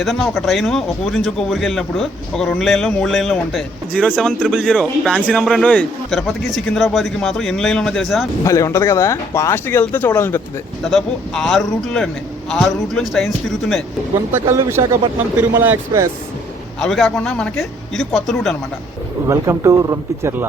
ఏదన్నా ఒక ట్రైన్ ఒక ఊరి నుంచి ఒక ఊరికి వెళ్ళినప్పుడు ఒక 2 లైన్లు 3 లైన్లు ఉంటాయి. 07000 ఫ్యాన్సీ నెంబర్ అండి. తిరుపతికి సికింద్రాబాద్కి మాత్రం ఎన్ని లైన్లు ఉన్నా తెలుసా? భలే ఉంటుంది కదా, ఫాస్ట్కి వెళ్తే చూడాలనిపిస్తుంది. దాదాపు 6 రూట్లో అండి, 6 రూట్ల నుంచి ట్రైన్స్ తిరుగుతున్నాయి. గుంతకల్లు విశాఖపట్నం తిరుమల ఎక్స్ప్రెస్. అవి కాకుండా మనకి ఇది కొత్త రూట్ అనమాట. Welcome to Rampicherla.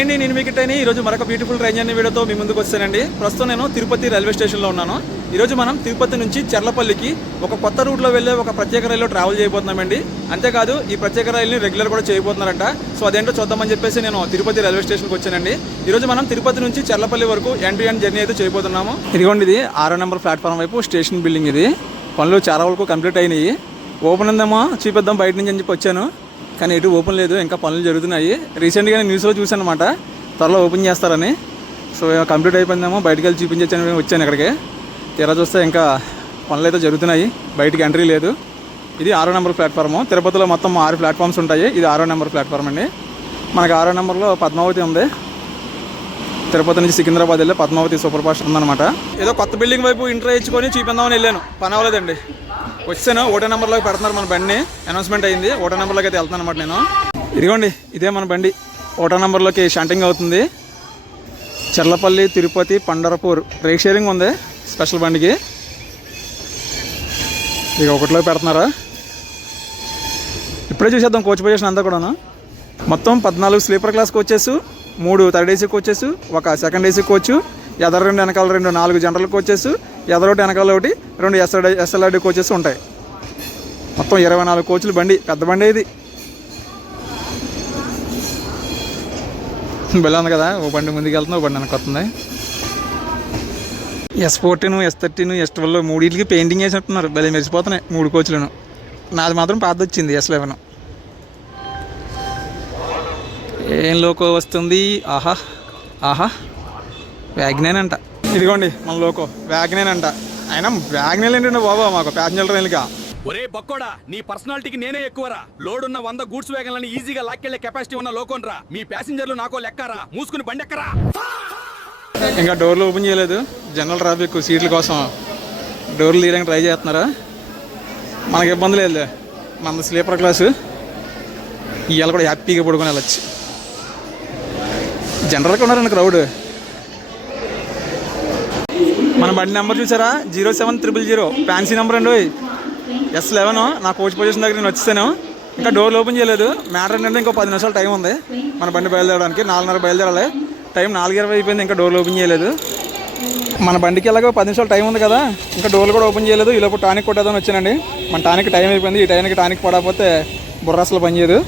అండి, నేను మీకు ఇట్టని ఈరోజు మరొక బ్యూటిఫుల్ ట్రైన్ జర్నీ వీడియోతో మీ ముందుకు వచ్చానండి. ప్రస్తుతం నేను తిరుపతి రైల్వే స్టేషన్లో ఉన్నాను. ఈరోజు మనం తిరుపతి నుంచి చెర్లపల్లికి ఒక కొత్త రూట్లో వెళ్ళే ఒక ప్రత్యేక రైల్లో ట్రావెల్ చేయబోతున్నామండి. అంతేకాదు ఈ ప్రత్యేక రైలుని రెగ్యులర్ కూడా చేయబోతున్నారంట. సో అదేంటో చూద్దామని చెప్పేసి నేను తిరుపతి రైల్వే స్టేషన్కి వచ్చానండి. ఈరోజు మనం తిరుపతి నుంచి చెర్లపల్లి వరకు ఎండ్ టు ఎండ్ జర్నీ అయితే చేయబోతున్నాము. ఇదిగోండి, ఇది 6వ నెంబర్ ప్లాట్ఫామ్ వైపు స్టేషన్ బిల్డింగ్. ఇది పనులు చాలా వరకు కంప్లీట్ అయినాయి. ఓపెన్ ఉందేమో చూపిద్దాం బయట నుంచి అని చెప్పి వచ్చాను, కానీ ఎటు ఓపెన్ లేదు, ఇంకా పనులు జరుగుతున్నాయి. రీసెంట్గా నేను న్యూస్లో చూశాను అనమాట, త్వరలో ఓపెన్ చేస్తారని. సో కంప్లీట్ అయిపోయిందేమో, బయటకు వెళ్ళి చూపించని వచ్చాను ఇక్కడికి. తీరా చూస్తే ఇంకా పనులు అయితే జరుగుతున్నాయి, బయటికి ఎంట్రీ లేదు. ఇది 6వ నెంబర్ ప్లాట్ఫామ్. తిరుపతిలో మొత్తం 6 ప్లాట్ఫామ్స్ ఉంటాయి. ఇది 6వ నెంబర్ ప్లాట్ఫామ్ అండి. మనకి 6వ నెంబర్లో పద్మావతి ఉంది. తిరుపతి నుంచి సికింద్రాబాద్ వెళ్ళే పద్మావతి సూపర్ ఫాస్ట్ ఉందన్నమాట. ఏదో కొత్త బిల్డింగ్ వైపు ఎంట్రీ ఇచ్చుకొని చూపిందామని వెళ్ళాను, పని అవ్వలేదండి. వచ్చాను, 1వ నెంబర్లోకి పెడుతున్నారు మన బండిని. అనౌన్స్మెంట్ అయింది, 1వ నెంబర్లోకి అయితే వెళ్తాను అనమాట నేను. ఇదిగోండి, ఇదే మన బండి 1వ నెంబర్లోకి షంటింగ్ అవుతుంది. చెర్లపల్లి, తిరుపతి, పండరపూర్ రేక్ షేరింగ్ ఉంది స్పెషల్ బండికి. ఇక 1లో పెడుతున్నారా, ఇప్పుడే చూసేద్దాం కోచ్ పొజిషన్ అంతా కూడాను. మొత్తం 14 sleeper class coaches, 3 third AC coaches, 1 second AC coach, ఎదర 2 వెనకాల 2 4 జనరల్ కోచెస్, ఎదరొకటి వెనకాల 1 2 ఎస్ఎల్ఆర్డి కోచెస్ ఉంటాయి. మొత్తం 24 కోచ్లు బండి, పెద్ద బండి ఇది. బెల్ల ఉంది కదా, ఓ బండి ముందుకు వెళ్తుంది, ఓ బండి వెనక్కి వస్తుంది. S14, S13, S12 మూడింటికి పెయింటింగ్ వేసినట్టున్నారు, భలే మెరిసిపోతున్నాయి 3 కోచ్లను. నాది మాత్రం పాత వచ్చింది S11. ఏం లోకో వస్తుంది, ఆహా ఆహా, వ్యాగ్నేన్ అంట. ఇదిగోండి మన లోకో వ్యాగ్నేన్ అంట. అయినా వ్యాగ్నేన్ ఏంటంటే బాబా మాకు ప్యాసింజర్ రైలుగా. ఒరే బక్కోడా, నీ పర్సనాలిటీకి నేనే ఎక్కువరా. లోడ్ ఉన్న 100 గూడ్స్ వ్యాగన్లని ఈజీగా లాక్కెళ్లే కెపాసిటీ ఉన్న లోకోన్రా. మీ ప్యాసింజర్లు నాకో లెక్కరా, మూసుకుని బండెక్కరా. ఇంకా డోర్లు ఓపెన్ చేయలేదు, జనరల్ ట్రాఫిక్ సీట్ల కోసం డోర్లు తీయడానికి ట్రై చేస్తున్నారా. మనకి ఇబ్బంది లేదు, మన స్లీపర్ క్లాసు ఇవాళ కూడా హ్యాపీగా పడుకొని వెళ్ళచ్చు. జనరల్గా ఉన్నారండి క్రౌడ్. మన బండి నెంబర్ చూసారా, 07000 ఫ్యాన్సీ నెంబర్ అండి. S11 నా కోచ్ పొజిషన్ దగ్గర నేను వచ్చేసాను. ఇంకా డోర్లు ఓపెన్ చేయలేదు. మ్యాటర్ ఏంటంటే ఇంకో 10 నిమిషాలు టైం ఉంది మన బండి బయలుదేరడానికి. 4:30 బయలుదేరాలి, టైం 4:20 అయిపోయింది, ఇంకా డోర్లు ఓపెన్ చేయలేదు. మన బండికి ఎలాగో 10 నిమిషాలు టైం ఉంది కదా, ఇంకా డోర్లు కూడా ఓపెన్ చేయలేదు. ఈలోపు టానిక్ కొట్టేద్దామని వచ్చానండి. మన టానిక్ టైం అయిపోయింది. ఈ టైంకి టానిక్ పడకపోతే బుర్ర అసలు పనిచేయదు.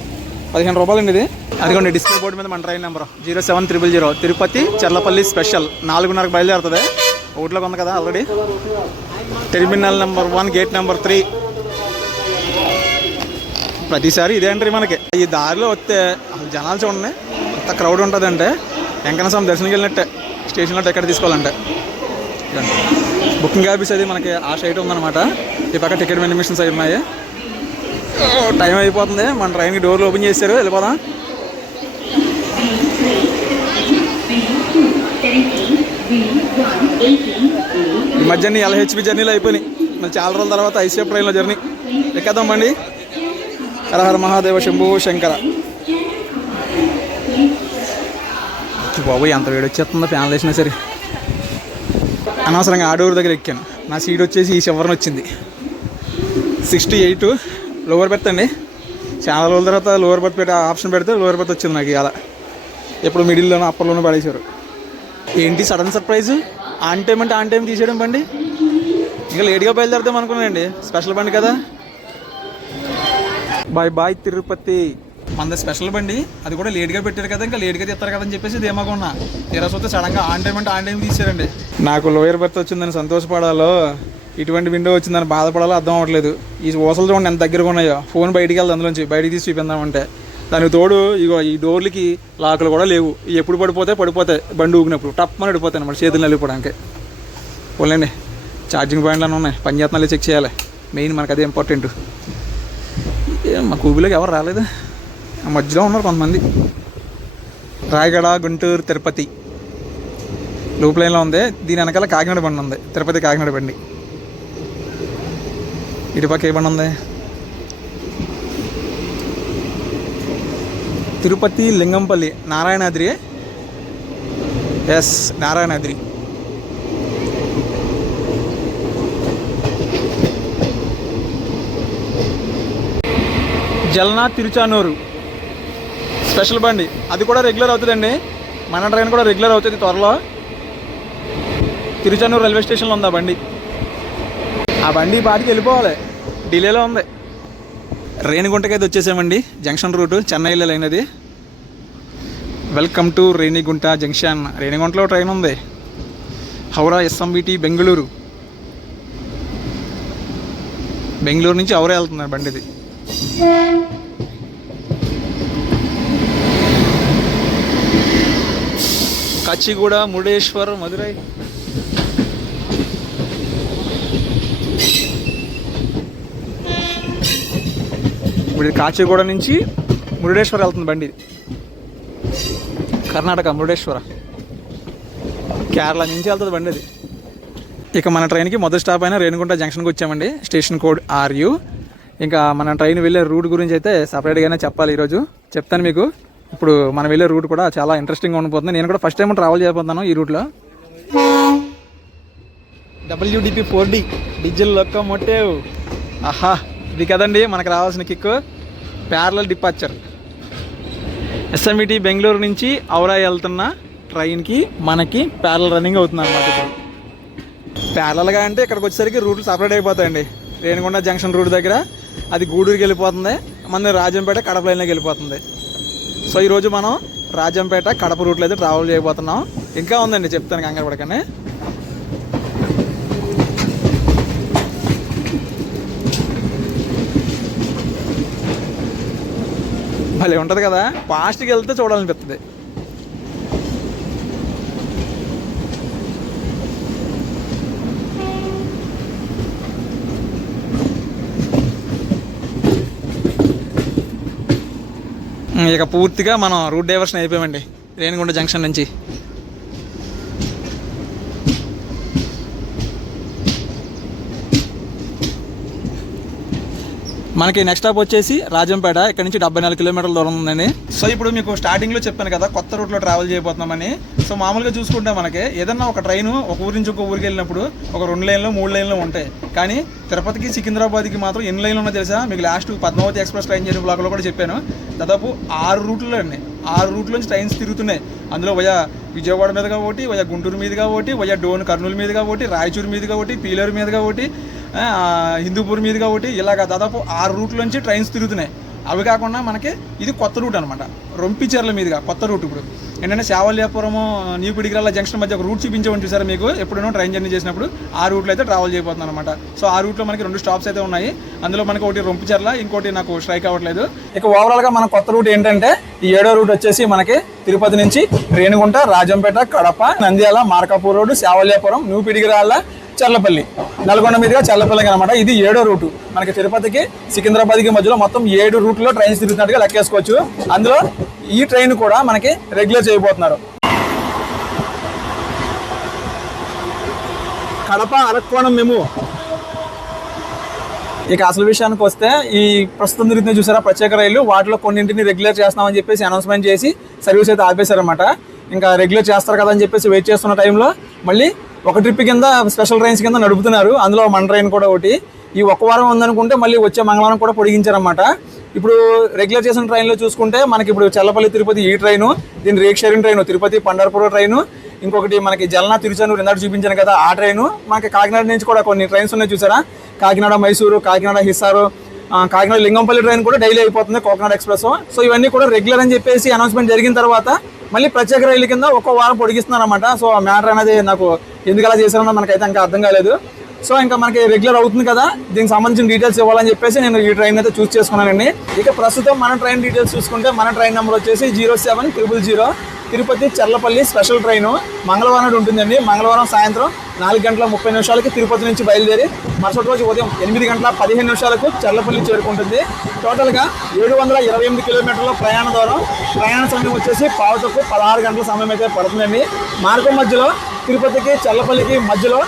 15 రూపాయలు అండి ఇది. అదిగోండి డిస్ప్లే బోర్డు మీద మన train number 07000 Tirupati Cherlapalli special. 4:30కి బయలుదేరుతుంది. 1లోకి ఉంది కదా already. Terminal number 1 gate number 3. ప్రతిసారి ఇదే అంటారు మనకి. ఈ దారిలో వస్తే అసలు జనాలు చూడండి ఎంత క్రౌడ్ ఉంటుందంటే, వెంకన్న స్వామి దర్శనంకి వెళ్ళినట్టే స్టేషన్లో టికెట్ తీసుకోవాలంటే. బుకింగ్ ఆఫీస్ అది మనకి ఆ సైడ్ ఉందన్నమాట. ఈ పక్క టికెట్ వెండింగ్ మిషన్స్ అయి ఉన్నాయి. టైం అయిపోతుంది, మన ట్రైన్కి డోర్లు ఓపెన్ చేశారు, వెళ్ళిపోదాం. ఈ మధ్య LHP జర్నీలు అయిపోయినాయి, మళ్ళీ చాలా రోజుల తర్వాత ఐసీఎఫ్ ట్రైన్లో జర్నీ. ఎక్కేద్దాం బండి. హర హర మహాదేవ శంభు శంకర. బాబు ఎంత వేడి వచ్చేస్తుందో ఫ్యాన్లు వేసినా సరే. అనవసరంగా ఆడోర్ దగ్గర ఎక్కాను. నా సీట్ వచ్చేసి ఈ చివరన వచ్చింది. 68 లోవర్ బెర్త్ అండి. చాలా రోజుల తర్వాత లోవర్ బెర్త్ పెట్టి ఆప్షన్ పెడితే లోవర్ బెర్త్ వచ్చింది నాకు. ఇలా ఎప్పుడు మిడిల్లోనూ అప్పర్లోనూ పడేశారు. ఏంటి సడన్ సర్ప్రైజ్, ఆన్ టైం అంటే ఆన్ టైం తీసేయడం బండి. ఇంకా లేట్గా బయలుదేరుతాం అనుకున్నానండి, స్పెషల్ బండి కదా. Bye bye Tirupati. మన స్పెషల్ బండి, అది కూడా లేట్గా పెట్టారు కదా, ఇంకా లేట్గా తీస్తారు కదా అని చెప్పేసి ధీమాగా ఉన్నా. తీరా చూస్తే సడన్గా ఆన్ టైం అంటే ఆన్ టైం తీసారండి. నాకు లోయర్ బెర్త్ వచ్చిందని సంతోషపడాలో, ఇటువంటి విండో వచ్చిందని బాధపడాలో అర్థం అవ్వట్లేదు. ఈ ఓసలు చూడండి ఎంత దగ్గరగా ఉన్నాయో. ఫోన్ బయటికి వెళ్దాం, అందులోంచి బయటికి తీసి చూపిందామంటే దానికి తోడు ఇగో ఈ డోర్లకి లాకులు కూడా లేవు. ఎప్పుడు పడిపోతాయి బండి ఊగినప్పుడు టప్పని పడిపోతాయి అన్నమాట, చేతులు నలిగిపోవడానికి. పోలేండి, ఛార్జింగ్ పాయింట్లు ఉన్నాయి, పని చేస్తున్నాలో చెక్ చేయాలి. మెయిన్ మనకు అదే ఇంపార్టెంట్. మా కూబీలోకి ఎవరు రాలేదు. మధ్యలో ఉన్నారు కొంతమంది. రాయగడ, గుంటూరు, తిరుపతి లూప్ లైన్లో ఉంది. దీని వెనకాల కాకినాడ బండి ఉంది, తిరుపతి కాకినాడ బండి. ఇటుపక్క ఏ బండి ఉంది? తిరుపతి, లింగంపల్లి, నారాయణాద్రి. ఎస్, నారాయణాద్రి. జల్నా, తిరుచానూరు స్పెషల్ బండి. అది కూడా రెగ్యులర్ అవుతుందండి. మన ట్రైన్ కూడా రెగ్యులర్ అవుతుంది త్వరలో. తిరుచానూరు రైల్వే స్టేషన్లో ఉంది ఆ బండి. ఆ బండి బాటికి వెళ్ళిపోవాలి, డిలేలో ఉంది. రేణిగుంటకి అయితే వచ్చేసామండి. జంక్షన్ రూటు చెన్నై లైన్ అది. Welcome to Renigunta junction. రేణిగుంటలో ట్రైన్ ఉంది. హౌరా ఎస్ఎంబిటి బెంగళూరు. బెంగళూరు నుంచి హౌరా వెళ్తున్నారు బండి ఇది. కాచిగూడ, మురుడేశ్వర్, మదురై. ఇప్పుడు కాచిగూడ నుంచి మురుడేశ్వర్ వెళ్తుంది బండి. కర్ణాటక మురుడేశ్వర. కేరళ నుంచి వెళ్తుంది బండి అది. ఇక మన ట్రైన్కి మొదటి స్టాప్ అయినా రేణిగుంట జంక్షన్కి వచ్చామండి. Station code RU. ఇంకా మన ట్రైన్ వెళ్ళే రూట్ గురించి అయితే సపరేట్గానే చెప్పాలి ఈరోజు. చెప్తాను మీకు. ఇప్పుడు మనం వెళ్ళే రూట్ కూడా చాలా ఇంట్రెస్టింగ్గా ఉండిపోతుంది. నేను కూడా ఫస్ట్ టైం ట్రావెల్ చేయబోతున్నాను ఈ రూట్లో. WDP 4D diesel locomotive. ఆహా, ఇది కదండి మనకు రావాల్సిన kick. Parallel departure. SMBT Bengaluru నుంచి హౌరా వెళ్తున్న ట్రైన్కి మనకి ప్యారలల్ రన్నింగ్ అవుతుంది అన్నమాట. ఇప్పుడు ప్యారలల్గా అంటే ఇక్కడికి వచ్చేసరికి రూట్లు సపరేట్ అయిపోతాయండి. రేణిగుంట జంక్షన్ రూట్ దగ్గర అది గూడూరుకి వెళ్ళిపోతుంది, మన రాజంపేట కడప లైన్లోకి వెళ్ళిపోతుంది. సో ఈరోజు మనం రాజంపేట కడప రూట్లో అయితే ట్రావెల్ చేయబోతున్నాం. ఇంకా ఉందండి, చెప్తాను, కంగారు పడకండి. భలే ఉంటుంది కదా, ఫాస్ట్గా వెళ్తే చూడాలనిపిస్తుంది. ఇక పూర్తిగా మనం రూట్ డైవర్షన్ అయిపోయామండి రేణిగుంట జంక్షన్ నుంచి. మనకి నెక్స్ట్ స్టాప్ వచ్చేసి రాజంపేట. ఇక్కడ నుంచి 74 కిలోమీటర్ల దూరం ఉందండి. సో ఇప్పుడు మీకు స్టార్టింగ్లో చెప్పాను కదా కొత్త రూట్లో ట్రావెల్ చేయబోతున్నామని. సో మామూలుగా చూసుకుంటే మనకి ఏదన్నా ఒక ట్రైన్ ఒక ఊరి నుంచి ఒక ఊరికి వెళ్ళినప్పుడు ఒక 2 లైన్లు 3 లైన్లు ఉంటాయి. కానీ తిరుపతికి సికింద్రాబాద్కి మాత్రం ఎన్ని లైన్లు ఉన్నా తెలుసా మీకు? లాస్ట్ పద్మావతి ఎక్స్ప్రెస్ ట్రైన్ చేసిన బ్లాక్లో కూడా చెప్పాను. దాదాపు 6 రూట్లు అండి. 6 రూట్ల నుంచి ట్రైన్స్ తిరుగుతున్నాయి. అందులో వయా విజయవాడ మీదుగా ఒకటి, వయా గుంటూరు మీదుగా ఒకటి, వయా డోన్ కర్నూలు మీదుగా ఒకటి, రాయచూరు మీదుగా ఒకటి, పీలేరు మీదుగా ఒకటి, హిందూపూర్ మీదుగా ఒకటి, ఇలాగ దాదాపు 6 రూట్ల నుంచి ట్రైన్స్ తిరుగుతున్నాయి. అవి కాకుండా మనకి ఇది కొత్త రూట్ అనమాట. రొంపిచెర్ల మీదుగా కొత్త రూట్. ఇప్పుడు ఏంటంటే శావల్యాపురము న్యూ పిడిగిరాల జంక్షన్ మధ్య ఒక రూట్ చూపించమని చూసారా మీకు ఎప్పుడైనా ట్రైన్ జర్నీ చేసినప్పుడు? ఆ రూట్లో అయితే ట్రావెల్ చేయబోతున్నాను అనమాట. సో ఆ రూట్లో మనకి 2 స్టాప్స్ అయితే ఉన్నాయి. అందులో మనకి ఒకటి రొంపిచెర్ల, ఇంకోటి నాకు స్ట్రైక్ అవ్వట్లేదు. ఇక ఓవరాల్గా మన కొత్త రూట్ ఏంటంటే ఈ 7వ రూట్ వచ్చేసి మనకి తిరుపతి నుంచి రేణిగుంట, రాజంపేట, కడప, నంద్యాల, మార్కాపూర్ రోడ్డు, శావల్యాపురం, న్యూ పిడిగిరాల, చర్లపల్లి, నల్గొండ మీదుగా చర్లపల్లికి అనమాట. ఇది 7వ రూటు. మనకి తిరుపతికి సికింద్రాబాద్కి మధ్యలో మొత్తం 7 రూట్లో ట్రైన్స్ తిరుగుతున్నట్టుగా లెక్కేసుకోవచ్చు. అందులో ఈ ట్రైన్ కూడా మనకి రెగ్యులర్ చేయబోతున్నారు. కడప అరక్కోణం మేము. ఇక అసలు విషయానికి వస్తే ఈ ప్రస్తుతం తిరుగుతుంది చూసారా ప్రత్యేక రైలు, వాటిలో కొన్నింటిని రెగ్యులర్ చేస్తామని చెప్పేసి అనౌన్స్మెంట్ చేసి సర్వీస్ అయితే ఆపేశారనమాట. ఇంకా రెగ్యులర్ చేస్తారు కదా అని చెప్పేసి వెయిట్ చేస్తున్న టైంలో మళ్ళీ ఒక ట్రిప్ కింద స్పెషల్ ట్రైన్స్ కింద నడుపుతున్నారు. అందులో మన ట్రైన్ కూడా ఒకటి. ఈ ఒక్క వారం ఉందనుకుంటే మళ్ళీ వచ్చే మంగళవారం కూడా పొడిగించారన్నమాట. ఇప్పుడు రెగ్యులర్ చేసిన ట్రైన్లో చూసుకుంటే మనకి ఇప్పుడు చల్లపల్లి తిరుపతి ఈ ట్రైను, దీని rake sharing train Tirupati Pandharpur train, ఇంకొకటి మనకి జల్నా తిరుచానూరు ఇందాక చూపించాను కదా ఆ ట్రైను. మనకి కాకినాడ నుంచి కూడా కొన్ని ట్రైన్స్ ఉన్నాయి చూసారా, కాకినాడ మైసూరు, కాకినాడ హిస్సారు, కాకినాడ లింగంపల్లి ట్రైన్ కూడా డైలీ అయిపోతుంది, కోకనాడ్ ఎక్స్ప్రెస్. సో ఇవన్నీ కూడా రెగ్యులర్ అని చెప్పేసి అనౌన్స్మెంట్ జరిగిన తర్వాత మళ్ళీ ప్రత్యేక రైలు కింద ఒక్కో వారం పొడిగిస్తున్నారు అనమాట. సో ఆ మ్యాటర్ అనేది నాకు ఎందుకు అలా చేశారో మనకైతే ఇంకా అర్థం కాలేదు. సో ఇంకా మనకి రెగ్యులర్ అవుతుంది కదా, దీనికి సంబంధించిన డీటెయిల్స్ ఇవ్వాలని చెప్పేసి నేను ఈ ట్రైన్ అయితే చూస్ చేసుకున్నానండి. ఇక ప్రస్తుతం మన ట్రైన్ డీటెయిల్స్ చూసుకుంటే మన ట్రైన్ నెంబర్ వచ్చేసి 0700 తిరుపతి చర్లపల్లి స్పెషల్ ట్రైను. మంగళవారం ఉంటుందండి. మంగళవారం సాయంత్రం 4:30 తిరుపతి నుంచి బయలుదేరి మరుసటి రోజు ఉదయం 8:15 చర్లపల్లి చేరుకుంటుంది. టోటల్గా 728 కిలోమీటర్ల ప్రయాణ దూరం. ప్రయాణ సమయం వచ్చేసి పావుతకు 16 గంటల సమయం అయితే పడుతుందండి. మార్గం మధ్యలో తిరుపతికి చర్లపల్లికి మధ్యలో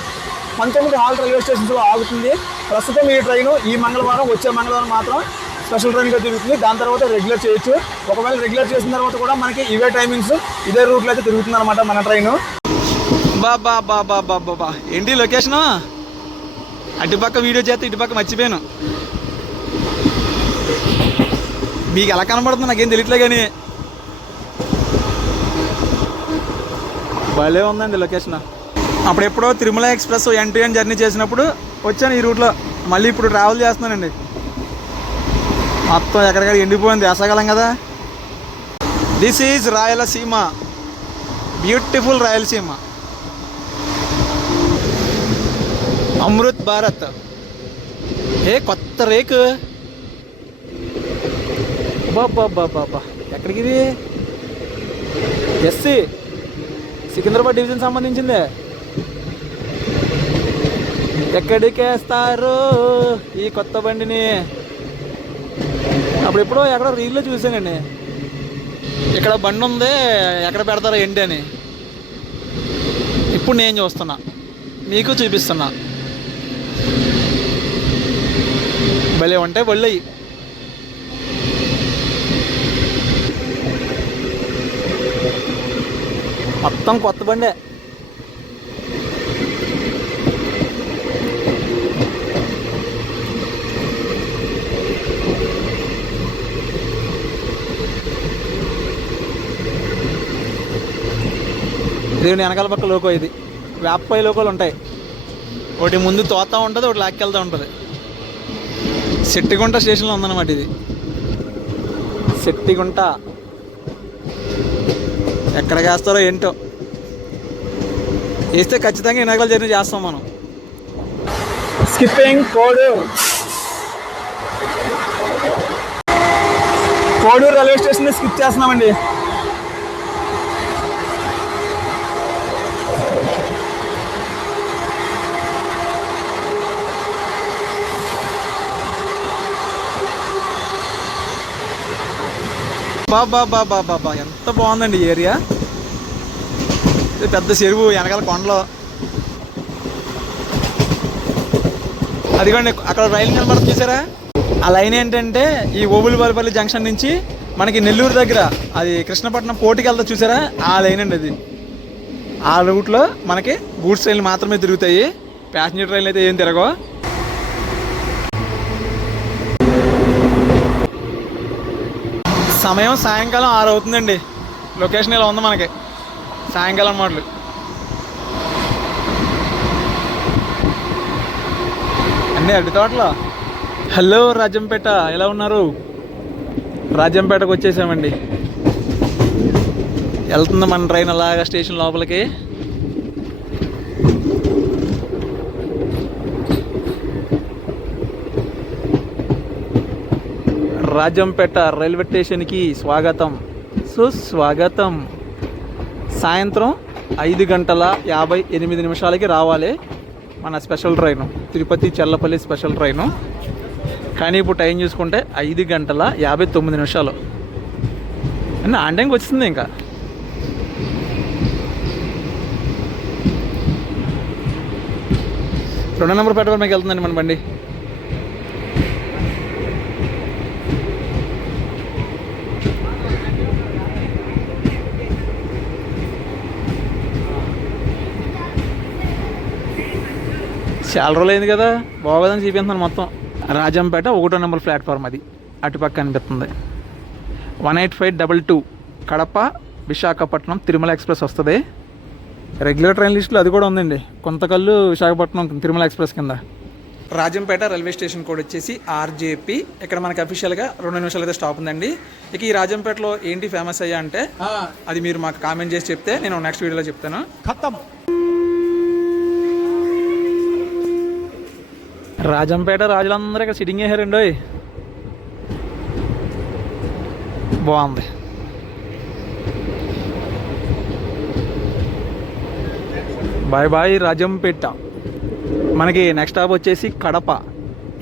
19 హాల్ రైల్వే స్టేషన్స్లో ఆగుతుంది. ప్రస్తుతం ఈ ట్రైను ఈ మంగళవారం, వచ్చే మంగళవారం మాత్రం స్పెషల్ ట్రైన్గా తిరుగుతుంది. దాని తర్వాత రెగ్యులర్ చేయొచ్చు. ఒకవేళ రెగ్యులర్ చేసిన తర్వాత కూడా మనకి ఇవే టైమింగ్స్, ఇదే రూట్లో అయితే తిరుగుతుంది అనమాట మన ట్రైను. బాబా బాబా బాబా ఏంటి లొకేషను? అటుపక్క వీడియో చేస్తే ఇటుపక్క మర్చిపోయాను. మీకు ఎలా కనబడుతుంది నాకేం తెలియట్లే, కానీ భలే ఉందండి లొకేషన్. అప్పుడెప్పుడో తిరుమల ఎక్స్ప్రెస్ end-to-end జర్నీ చేసినప్పుడు వచ్చాను ఈ రూట్లో. మళ్ళీ ఇప్పుడు ట్రావెల్ చేస్తున్నానండి. మొత్తం ఎక్కడికక్కడ ఎండిపోయింది, వేసవకాలం కదా. This is Rayalaseema, beautiful Rayalaseema, Amrit Bharat. కొత్త రేకు బాబా. ఎక్కడికి ఇది? ఎస్సీ సికింద్రాబాద్ డివిజన్ సంబంధించిందే. ఎక్కడికేస్తారు ఈ కొత్త బండిని? అప్పుడెప్పుడో ఎక్కడో రీల్లో చూసానండి. ఇక్కడ బండి ఉంది, ఎక్కడ పెడతారో ఏంటి అని. ఇప్పుడు నేను చూస్తున్నా, మీకు చూపిస్తున్నా. భలే ఉంటాయి బళ్ళయి. మొత్తం కొత్త బండే. దేవుని వెనకాల పక్క లోకో ఇది. వేపపై లోకోలు ఉంటాయి, ఒకటి ముందు తోతా ఉంటుంది, ఒకటి లాక్కెళ్తూ ఉంటుంది. శెట్టిగుంట స్టేషన్లో ఉందన్నమాట ఇది. శెట్టిగుంట ఎక్కడికి వేస్తారో ఏంటో. వేస్తే ఖచ్చితంగా ఎనగల జర్నీ చేస్తాం మనం. Skipping Koduru railway station skip చేస్తున్నామండి. బాబా ఎంత బాగుందండి ఈ ఏరియా. పెద్ద చెరువు, వెనకాల కొండలు. అదిగోండి అక్కడ రైలు నిలబడుతుంది చూసారా? ఆ లైన్ ఏంటంటే ఈ ఓబులవారిపల్లి జంక్షన్ నుంచి మనకి నెల్లూరు దగ్గర అది కృష్ణపట్నం పోర్టుకి వెళ్తా చూసారా? ఆ లైన్ అండి అది. ఆ రూట్లో మనకి గూడ్స్ ట్రైన్లు మాత్రమే తిరుగుతాయి, ప్యాసింజర్ ట్రైన్లు అయితే ఏం తిరగవు. సమయం సాయంకాలం 6 అవుతుందండి. లొకేషన్ ఇలా ఉంది మనకి, సాయంకాలం మోడలు. అన్నీ అడ్డు తోటలో. హలో రాజంపేట, ఎలా ఉన్నారు? రాజంపేటకు వచ్చేసామండి. వెళ్తుంది మన ట్రైన్ అలాగా స్టేషన్ లోపలికి. రాజంపేట రైల్వే స్టేషన్కి స్వాగతం, సుస్వాగతం. సాయంత్రం 5:58 రావాలి మన special train, Tirupati Cherlapally special train. కానీ ఇప్పుడు టైం చూసుకుంటే 5:59 అని ఆన్ టైంకి వచ్చింది. ఇంకా రెండో నెంబర్ ప్లాట్ఫామ్ మీకు వెళ్తుందండి మన బండి. చాలా రోజులు అయింది కదా, బాగోదని చూపిస్తున్నాను మొత్తం. రాజంపేట 1వ నెంబర్ ప్లాట్ఫామ్, అది అటుపక్క కనిపిస్తుంది. 18522 కడప విశాఖపట్నం తిరుమల ఎక్స్ప్రెస్ వస్తుంది. రెగ్యులర్ ట్రైన్ లిస్టులో అది కూడా ఉందండి, కొంతకల్లు విశాఖపట్నం తిరుమల ఎక్స్ప్రెస్ కింద. రాజంపేట రైల్వే స్టేషన్ కోడ్ వచ్చేసి ఆర్జేపీ. ఇక్కడ మనకి అఫీషియల్గా 2 నిమిషాలు అయితే స్టాప్ ఉందండి. ఇక ఈ రాజంపేటలో ఏంటి ఫేమస్ అయ్యా అంటే అది మీరు మాకు కామెంట్ చేసి చెప్తే నేను నెక్స్ట్ వీడియోలో చెప్తాను. ఖతం. రాజంపేట రాజులందరూ ఇక్కడ సిట్టింగ్ చేశారండి. బాగుంది. Bye bye Rajampet. మనకి నెక్స్ట్ స్టాప్ వచ్చేసి కడప.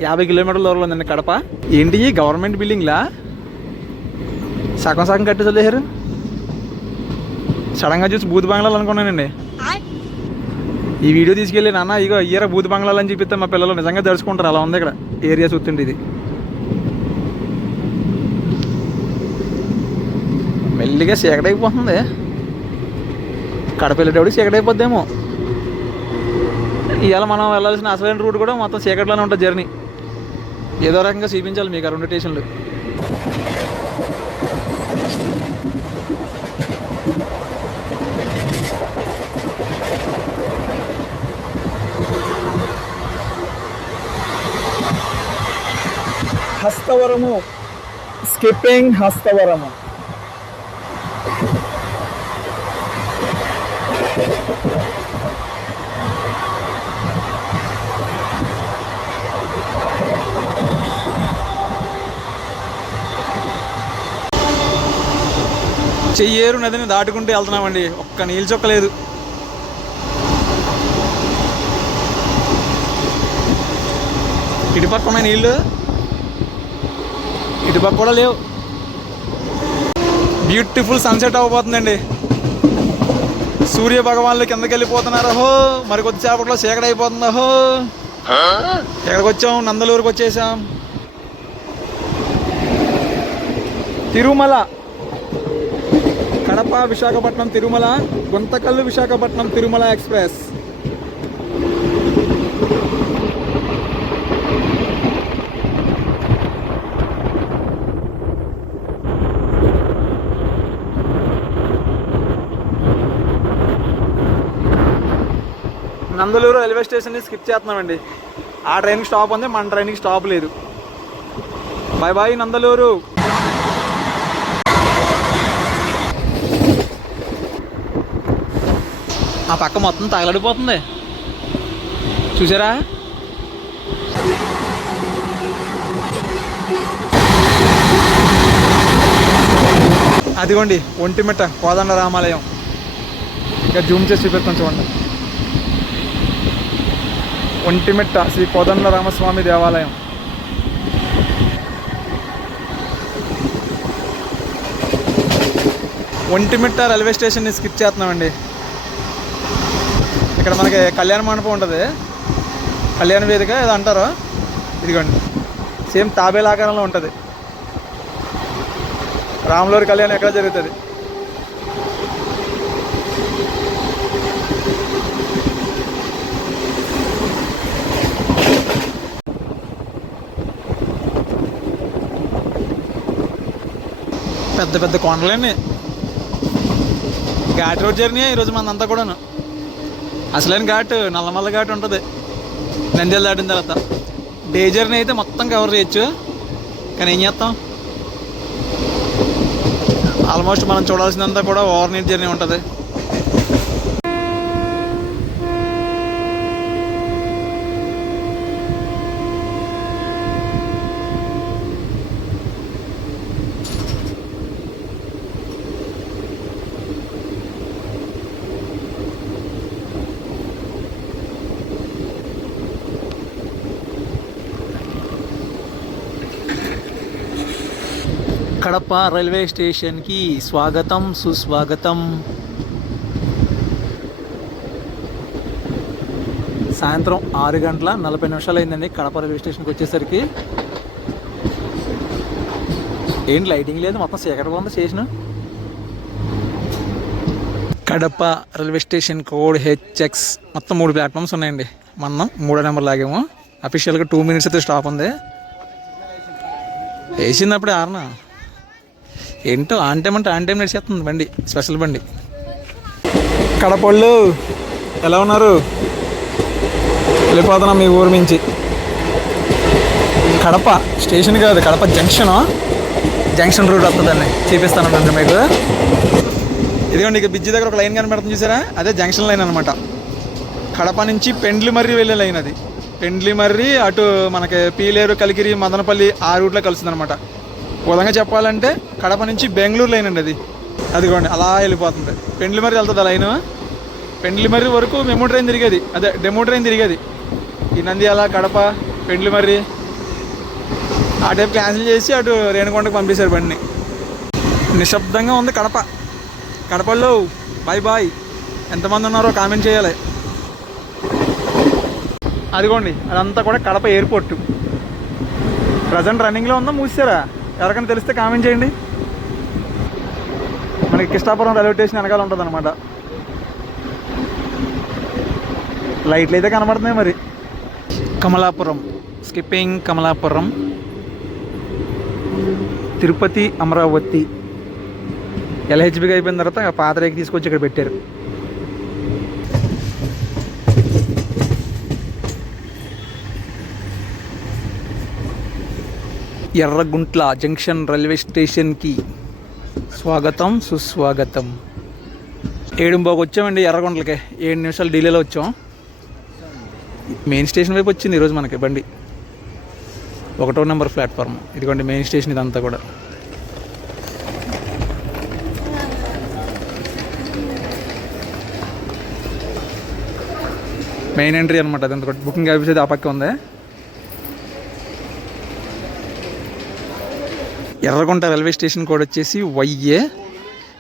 50 కిలోమీటర్ల దూరంలో ఉందండి కడప. ఏంటి గవర్నమెంట్ బిల్డింగ్లా సగం సగం కట్టి చదివారు. సడన్గా చూసి బూత్ బంగ్లాలు అనుకున్నానండి. ఈ వీడియో తీసుకెళ్ళి నాన్న ఇగో ఇయ్యరా బూత్ బంగ్లాలు అని చెప్పిస్తే మా పిల్లలు నిజంగా తెలుసుకుంటారు. అలా ఉంది ఇక్కడ ఏరియా చూస్తుంటే. ఇది మెల్లిగా చీకటైపోతుంది. కడప వెళ్ళేటప్పుడు చీకటైపోద్దేమో. ఇవాళ మనం వెళ్ళాల్సిన అసలైన రూట్ కూడా మొత్తం చీకట్లోనే ఉంటుంది జర్నీ. ఏదో రకంగా చూపించాలి మీకు ఆ 2 స్టేషన్లు. హస్తవరము, స్కిప్పింగ్ హస్తవరము. చెయ్యేరు నదిని దాటుకుంటూ వెళ్తున్నామండి. ఒక్క నీళ్ళు చొక్క లేదు. ఇటుపక్క ఉన్నాయి నీళ్ళు, ఇటుపక్క కూడా లేవు. Beautiful sunset అవ్వబోతుందండి. సూర్య భగవాన్లు కిందకి వెళ్ళిపోతున్నారు. హో మరి కొద్దిసేపట్లో చీకటి అయిపోతుంది. హో ఎక్కడికి వచ్చాం? నందలూరుకి వచ్చేసాం. తిరుమల, కడప విశాఖపట్నం తిరుమల, గుంతకల్లు విశాఖపట్నం తిరుమల ఎక్స్ప్రెస్. నందలూరు రైల్వే స్టేషన్ని స్కిప్ చేస్తున్నామండి. ఆ ట్రైన్కి స్టాప్ ఉంది, మన ట్రైన్కి స్టాప్ లేదు. Bye bye Nandalur. ఆ పక్క మొత్తం తగలడిపోతుంది చూసారా. అదిగోండి ఒంటిమిట్ట కోదండ రామాలయం. ఇంకా జూమ్ చేసి చూపిస్తాం చూడండి. ఒంటిమిట్ట శ్రీ కోదండ రామస్వామి దేవాలయం. ఒంటిమిట్ట రైల్వే స్టేషన్ని స్కిప్ చేస్తున్నామండి. ఇక్కడ మనకి కళ్యాణ మండపం ఉంటుంది, కళ్యాణ వేదిక ఏదో అంటారు. ఇదిగోండి సేమ్ తాబేలు ఆకారంలో ఉంటుంది. రాములవారి కళ్యాణం ఎక్కడ జరుగుతుంది. పెద్ద పెద్ద కొండలండి. ఘాట్ రోడ్ జర్నీ ఈరోజు మనంతా కూడాను. అసలైన ఘాట్ నల్లమల్ల ఘాట్ ఉంటుంది నంద్యాల దాటిన తర్వాత. డే జర్నీ అయితే మొత్తం కవర్ చేయొచ్చు, కానీ ఏం చేస్తాం, ఆల్మోస్ట్ మనం చూడాల్సినంతా కూడా ఓవర్ నైట్ జర్నీ ఉంటుంది. కడప రైల్వే స్టేషన్కి స్వాగతం సుస్వాగతం. సాయంత్రం 6:40 అయిందండి కడప రైల్వే స్టేషన్కి వచ్చేసరికి. ఏంటి లైటింగ్ లేదు, మొత్తం చీకటి ఉంది station. Kadapa railway station code HX. మొత్తం 3 ప్లాట్ఫామ్స్ ఉన్నాయండి. మనం 3వ నెంబర్ లాగేమో. అఫీషియల్గా 2 minutes అయితే స్టాప్ ఉంది. వేసినప్పుడే ఆరనా ఏంటో ఆన్ టైం నడిచేస్తుంది బండి, స్పెషల్ బండి. కడపళ్ళు ఎలా ఉన్నారు? వెళ్ళిపోతున్నాం మీ ఊరు నుంచి. కడప స్టేషన్ కాదు, కడప జంక్షన్ రూట్ వస్తుందండి, చూపిస్తాను మీకు. ఇదిగోండి ఇక బ్రిడ్జి దగ్గర ఒక లైన్ కనబడుతుంది చూసారా, అదే జంక్షన్ లైన్ అనమాట. కడప నుంచి పెండ్లిమర్రి వెళ్ళే లైన్ అది. పెండ్లిమర్రి అటు మనకి పీలేరు, కలికిరి, మదనపల్లి ఆ రూట్లో కలుస్తుంది అనమాట. విధంగా చెప్పాలంటే కడప నుంచి బెంగళూరు లైన్ అండి అది. అదిగోండి అలా వెళ్ళిపోతుంది. పెండ్లిమర్రి వెళ్తుంది ఆ లైను. పెండ్లిమర్రి వరకు మెమో ట్రైన్ తిరిగేది, అదే డెమో ట్రైన్ తిరిగేది. ఈ నంద్యాల, కడప, పెండ్లిమర్రి ఆ టైప్ క్యాన్సిల్ చేసి అటు రేణిగుంటకు పంపించారు బండిని. నిశ్శబ్దంగా ఉంది కడప. కడపలో బాయ్ బాయ్ ఎంతమంది ఉన్నారో కామెంట్ చేయాలి. అదిగోండి అదంతా కూడా కడప ఎయిర్పోర్టు. ప్రజెంట్ రన్నింగ్లో ఉందా మూసారా? ఎవరికైనా తెలిస్తే కామెంట్ చేయండి. మనకి కిష్టాపురం రైల్వే స్టేషన్ వెనకాల ఉంటుంది అనమాట. లైట్లు అయితే కనబడుతున్నాయి మరి. కమలాపురం, స్కిప్పింగ్ కమలాపురం, తిరుపతి, అమరావతి. ఎల్హెచ్బిగా అయిపోయిన తర్వాత పాత రేకి తీసుకొచ్చి ఇక్కడ పెట్టారు. ఎర్రగుంట్ల జంక్షన్ రైల్వే స్టేషన్కి స్వాగతం సుస్వాగతం. 7:15 వచ్చామండి ఎర్రగుంట్లకి. 7 నిమిషాలు డిలేలో వచ్చాం. మెయిన్ స్టేషన్ వైపు వచ్చింది ఈరోజు మనకి బండి. 1వ నెంబర్ ప్లాట్ఫామ్. ఇదిగోండి మెయిన్ స్టేషన్ ఇదంతా కూడా. మెయిన్ ఎంట్రీ అనమాట. అదంతా కూడా బుకింగ్ ఆఫీస్ అయితే ఆ పక్క ఉంది. ఎర్రగుంట రైల్వే స్టేషన్ కోడ్ వచ్చేసి వైఏ.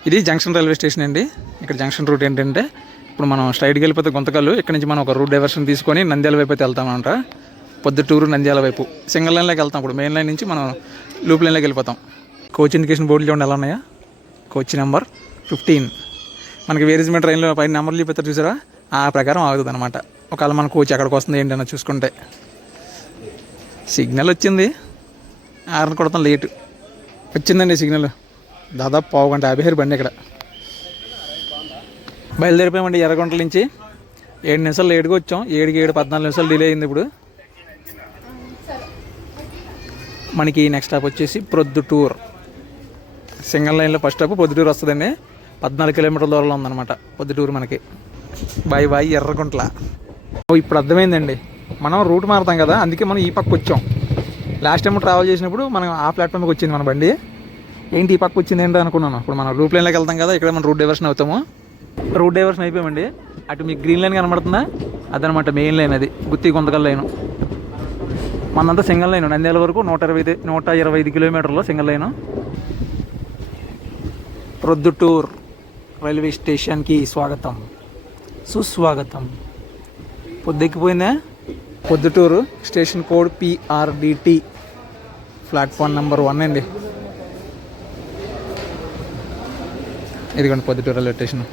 ఇది జంక్షన్ రైల్వే స్టేషన్ అండి. ఇక్కడ జంక్షన్ రూట్ ఏంటంటే ఇప్పుడు మనం స్ట్రైట్కి వెళ్ళిపోతే గుంతకల్లు, ఇక్కడ నుంచి మనం ఒక రూట్ డైవర్షన్ తీసుకొని నంద్యాల వైపు అయితే వెళ్తామంట. పొద్దుటూరు నంద్యాల వైపు సింగిల్ లైన్లోకి వెళ్తాం. ఇప్పుడు మెయిన్ లైన్ నుంచి మనం లూప్ లైన్లోకి వెళ్ళిపోతాం. కోచ్ ఇండికేషన్ బోర్డులు చూడండి ఎలా ఉన్నాయా. Coach number 15. మనకి వేరేజ్మెంట్ ట్రైన్లో పైన నెంబర్లు చూపిస్తారు చూసారా, ఆ ప్రకారం ఆగుతుంది అనమాట. ఒకవేళ మన కోచ్ ఎక్కడికి వస్తుంది ఏంటన్నా చూసుకుంటే. సిగ్నల్ వచ్చింది, ఆరని కొడతాం. లేటు వచ్చిందండి సిగ్నల్. దాదాపు 1:50 బండి ఇక్కడ. బయలుదేరిపోయామండి ఎర్రగుంటల నుంచి. 7 నిమిషాలు లేటుగా వచ్చాం. 7:14 నిమిషాలు డిలే అయింది. ఇప్పుడు మనకి నెక్స్ట్ స్టాప్ వచ్చేసి ప్రొద్దుటూర్. సింగిల్ లైన్లో ఫస్ట్ స్టాప్ ప్రొద్దుటూరు వస్తుందండి. 14 కిలోమీటర్ల దూరంలో ఉందన్నమాట ప్రొద్దుటూరు మనకి. Bye bye Yerraguntla. ఇప్పుడు అర్థమైందండి, మనం రూట్ మారుతాం కదా, అందుకే మనం ఈ పక్క వచ్చాం. లాస్ట్ టైం ట్రావెల్ చేసినప్పుడు మనం ఆ ప్లాట్ఫామ్కి వచ్చింది మన బండి. ఏంటి ఈ పక్క వచ్చింది ఏంటో అనుకున్నాను. ఇప్పుడు మనం రూట్ లైన్లోకి వెళ్తాం కదా, ఇక్కడ మనం రూట్ డైవర్షన్ అవుతాము. రూట్ డైవర్షన్ అయిపోయామండి. అటు మీకు గ్రీన్ లైన్ కనబడుతుందా, అదనమాట మెయిన్ లైన్. అది గుత్తి గుంతకల్ లైను. మనంతా సింగిల్ లైన్. నంద్యాల వరకు 125 కిలోమీటర్లు సింగిల్ లైను. ప్రొద్దుటూర్ రైల్వే స్టేషన్కి స్వాగతం సుస్వాగతం. పొద్దెక్కిపోయిందా. Proddatur station code PRDT. Platform number 1 అండి. ఇదిగోండి పొద్దుటూరు రైల్వే స్టేషన్.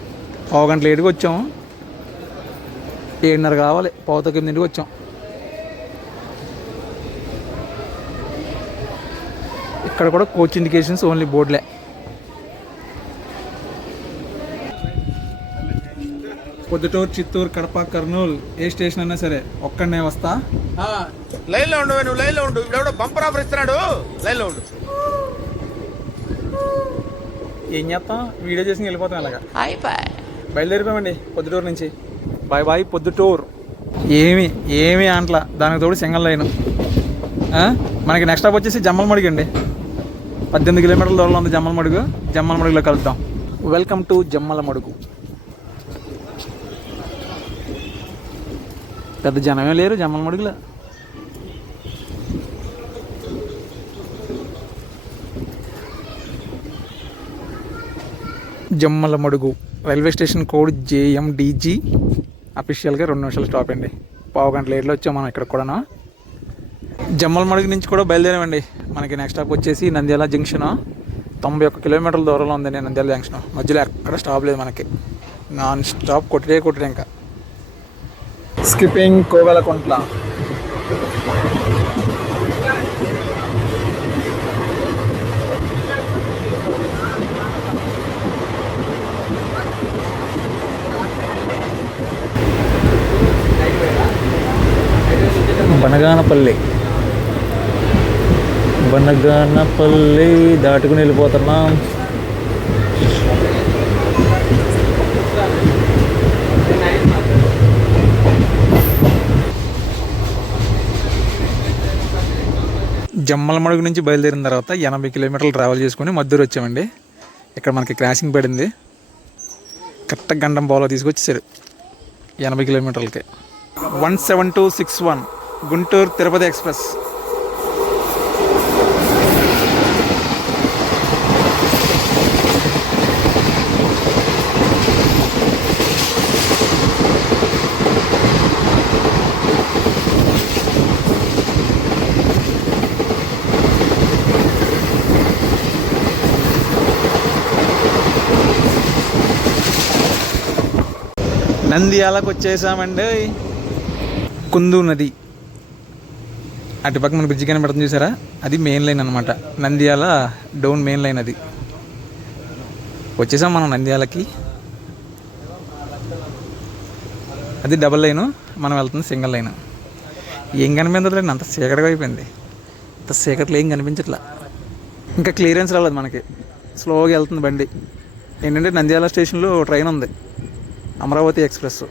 1 గంట లేటుగా వచ్చాము. 7:30 కావాలి, 7:15 వచ్చాం. ఇక్కడ కూడా కోచ్ ఇండికేషన్స్ ఓన్లీ బోర్డులే. పొద్దుటూరు, చిత్తూరు, కడప, కర్నూలు ఏ స్టేషన్ అయినా సరే ఒక్కడనే వస్తా. లైన్లో ఉండు, నువ్వు లైన్లో ఉండు. ఇప్పుడు బంపర్ ఆఫర్ ఇస్తున్నాడు, లైన్లో ఉండు. ఏం చేస్తాం, వీడియో చేసి వెళ్ళిపోతాం ఇలాగా. బయలుదేరిపోయామండి పొద్దుటూరు నుంచి. Bye bye Proddatur. ఏమి అంట్లా, దానికి తోడు సింగల్ లైను. మనకి నెక్స్ట్ స్టాప్ వచ్చేసి జమ్మలమడుగు అండి. 18 కిలోమీటర్ల దూరంలో ఉంది జమ్మలమడుగు. జమ్మలమడుగులో కలుద్దాం. Welcome to Jammalamadugu. పెద్ద జనమే లేరు జమ్మలమడుగులో. Jammalamadugu railway station code JMDG. అఫీషియల్గా 2 నిమిషాలు స్టాప్ అండి. 1/2 గంట లేట్లో వచ్చాం మనం ఇక్కడ కూడా. జమ్మలమడుగు నుంచి కూడా బయలుదేరామండి. మనకి నెక్స్ట్ స్టాప్ వచ్చేసి నంద్యాల జంక్షన్. 91 కిలోమీటర్ల దూరంలో ఉందండి నంద్యాల జంక్షన్. మధ్యలో ఎక్కడ స్టాప్ లేదు మనకి. నాన్ స్టాప్ కొట్టిడే ఇంకా. స్కిప్పింగ్ కోవెలకుంట్ల. బనగానపల్లి దాటుకుని వెళ్ళిపోతున్నాం. జమ్మలమడుగు నుంచి బయలుదేరిన తర్వాత 80 కిలోమీటర్లు ట్రావెల్ చేసుకుని మద్దూరు వచ్చామండి. ఇక్కడ మనకి క్రాసింగ్ పడింది. కరెక్ట్గా గండం బాలో తీసుకొచ్చేసారు. 80 కిలోమీటర్లకి. 17261 గుంటూరు తిరుపతి ఎక్స్ప్రెస్. నంద్యాలకు వచ్చేసామండి. కుందు నది అటుపక్క మన బ్రిడ్జి కనబడుతుంది చూసారా, అది మెయిన్ లైన్ అనమాట. నంద్యాల డౌన్ మెయిన్ లైన్ అది. వచ్చేసాం మనం నంద్యాలకి. అది డబల్ లైను, మనం వెళ్తుంది సింగిల్ లైన్. ఏం కనిపించట్లేదు, అంత చీకటిగా అయిపోయింది. అంత చీకట్లో ఏం కనిపించట్లా. ఇంకా క్లియరెన్స్ రాలేదు మనకి, స్లోగా వెళ్తుంది బండి. ఏంటంటే నంద్యాల స్టేషన్లో ట్రైన్ ఉంది, అమరావతి ఎక్స్ప్రెస్.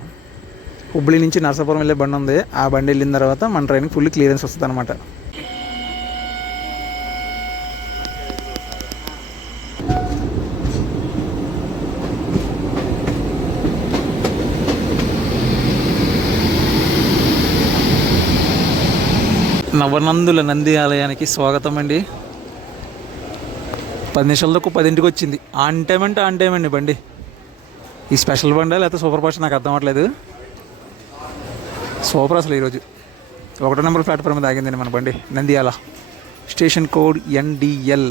హుబ్లీ నుంచి నరసాపురం వెళ్ళే బండి ఉంది. ఆ బండి వెళ్ళిన తర్వాత మన ట్రైన్కి ఫుల్ క్లియరెన్స్ వస్తుంది అనమాట. నవనందుల నంది ఆలయానికి స్వాగతం అండి. 10 నిమిషాలతో 10ంటికి వచ్చింది. ఆన్ టైం అంటే ఆన్ టైం అండి బండి. ఈ స్పెషల్ బండా లేకపోతే సూపర్ ఫాస్ట్ నాకు అర్థం అవ్వట్లేదు. సూపర్ అసలు. ఈరోజు 1వ నెంబర్ ప్లాట్ఫామ్ మీద ఆగిందండి మన బండి. Nandyal station code NDL.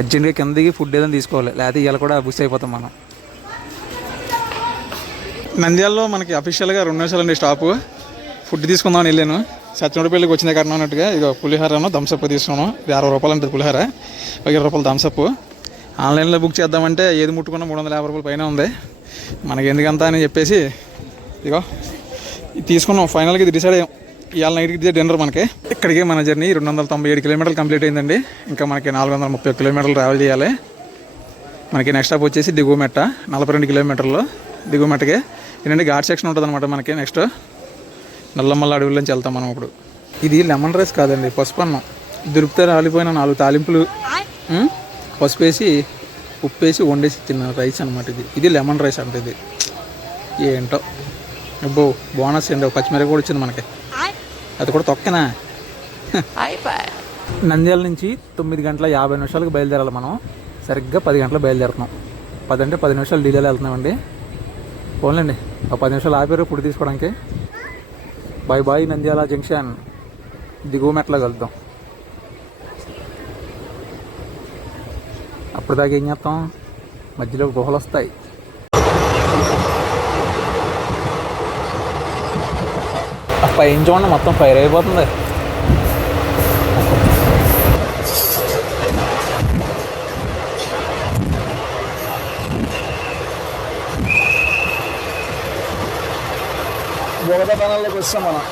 అర్జెంట్గా కిందకి ఫుడ్ ఏదైనా తీసుకోవాలి, లేకపోతే ఇవాళ కూడా బుస్ అయిపోతాం మనం. నంద్యాలలో మనకి అఫీషియల్గా 2 నిమిషాలండి స్టాపు. ఫుడ్ తీసుకుందామని వెళ్ళాను. సత్యనోడిపల్లికి వచ్చిన కారణం అన్నట్టుగా ఇక పులిహారను థమ్సప్ తీసుకున్నాను. ఇది 60 రూపాయలు ఉంటుంది పులిహార, 20 రూపాయలు థమ్సప్. ఆన్లైన్లో బుక్ చేద్దామంటే ఏది ముట్టుకున్నా 350 రూపాయలు పైన ఉంది. మనకి ఎందుకంతా అని చెప్పేసి ఇగో ఇది తీసుకున్నాం. ఫైనల్గా ఇది డిసైడ్ అయ్యాం. ఇవాళ నైట్కి ఇదే డిన్నర్ మనకి. ఇక్కడికి మన జర్నీ 297 కిలోమీటర్లు కంప్లీట్ అయిందండి. ఇంకా మనకి 431 కిలోమీటర్లు ట్రావెల్ చేయాలి. మనకి నెక్స్ట్ స్టాప్ వచ్చేసి దిగువమెట్ట, 42 కిలోమీటర్లు దిగువమెట్టకి. ఏంటంటే ఘాట్ సెక్షన్ ఉంటుంది అనమాట మనకి. నెక్స్ట్ నల్లమల్ల అడవుల్లోంచి వెళ్తాం మనం ఇప్పుడు. ఇది లెమన్ రైస్ కాదండి, పసుపు అన్నం. దొరికితే రాలిపోయిన 4 తాలింపులు, పసుపు వేసి ఉప్పు వేసి వండేసి తిన్న రైస్ అనమాట ఇది. ఇది లెమన్ రైస్ అంటే ఇది. ఏంటో అబ్బో బోనస్ అండి, పచ్చిమిరపకాయ కూడా వచ్చింది మనకి. అది కూడా తొక్కనా. నంద్యాల నుంచి 9 గంటల 50 నిమిషాలకు బయలుదేరాలి మనం. సరిగ్గా 10 గంటలకు బయలుదేరుతున్నాం. 10 అంటే 10 నిమిషాలు డీలేలో వెళ్తున్నామండి. పోన్లేండి, ఒక 10 నిమిషాలు ఆపారు ఫుడ్ తీసుకోవడానికి. Bye bye Nandyal junction. దిగువ మెట్ల కలుద్దాం. అప్పుడు దాకా ఏం చేస్తాం, మధ్యలో గుహలు వస్తాయి. ఆ పైన చూడండి మొత్తం ఫైర్ అయిపోతుంది. బోగదనాల్లోకి వస్తాం మనం.